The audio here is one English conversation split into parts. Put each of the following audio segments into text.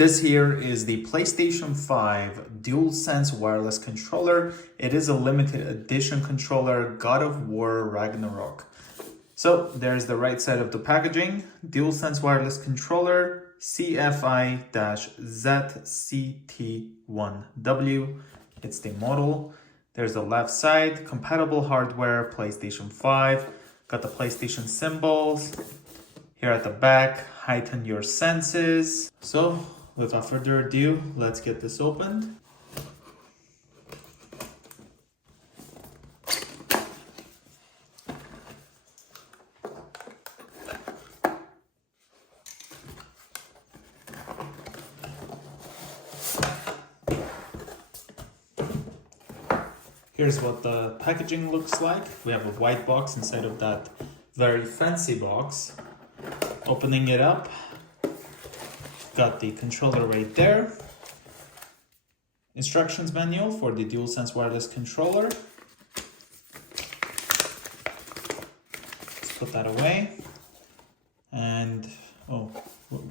This here is the PlayStation 5 DualSense wireless controller. It is a limited edition controller, God of War Ragnarok. So there's the right side of the packaging. DualSense wireless controller CFI-ZCT1W. It's the model. There's the left side, compatible hardware, PlayStation 5. Got the PlayStation symbols. Here at the back, heighten your senses. So without further ado, let's get this opened. Here's what the packaging looks like. We have a white box inside of that very fancy box. Opening it up, got the controller right there. Instructions manual for the DualSense wireless controller. Let's put that away. And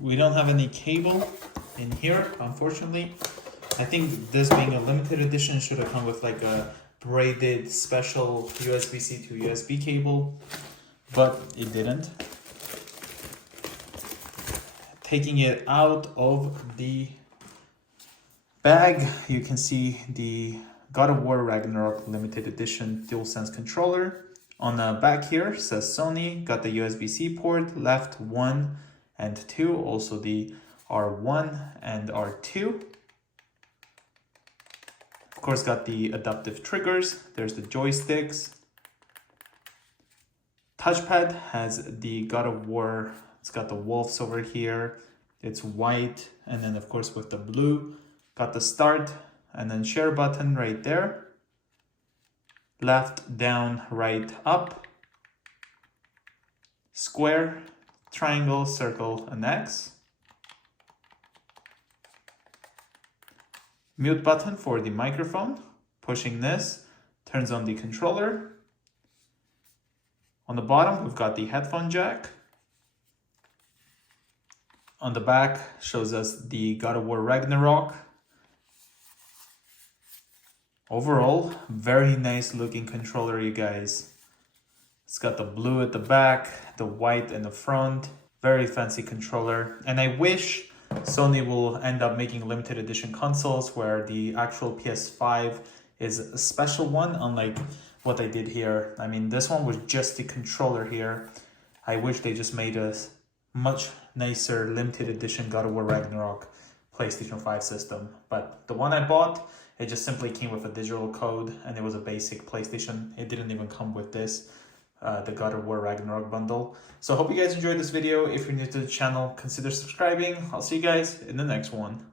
we don't have any cable in here, unfortunately. I think this being a limited edition should have come with like a braided special USB-C to USB cable, but it didn't. Taking it out of the bag, you can see the God of War Ragnarok limited edition DualSense controller. On the back here says Sony, got the USB-C port, left 1 and 2, also the R1 and R2. Of course, got the adaptive triggers. There's the joysticks. Touchpad has the God of War. It's got the wolves over here. It's white. And then, of course, with the blue, got the start and then share button right there. Left, down, right, up. Square, triangle, circle, and X. Mute button for the microphone. Pushing this turns on the controller. On the bottom, we've got the headphone jack. On the back, shows us the God of War Ragnarok. Overall, very nice looking controller, you guys. It's got the blue at the back, the white in the front. Very fancy controller. And I wish Sony will end up making limited edition consoles where the actual PS5 is a special one, unlike what they did here. I mean, this one was just the controller here. I wish they just made a much nicer limited edition God of War Ragnarok PlayStation 5 system. But the one I bought, it just simply came with a digital code and it was a basic PlayStation. It didn't even come with this. The God of War Ragnarok bundle. So I hope you guys enjoyed this video. If you're new to the channel, consider subscribing. I'll see you guys in the next one.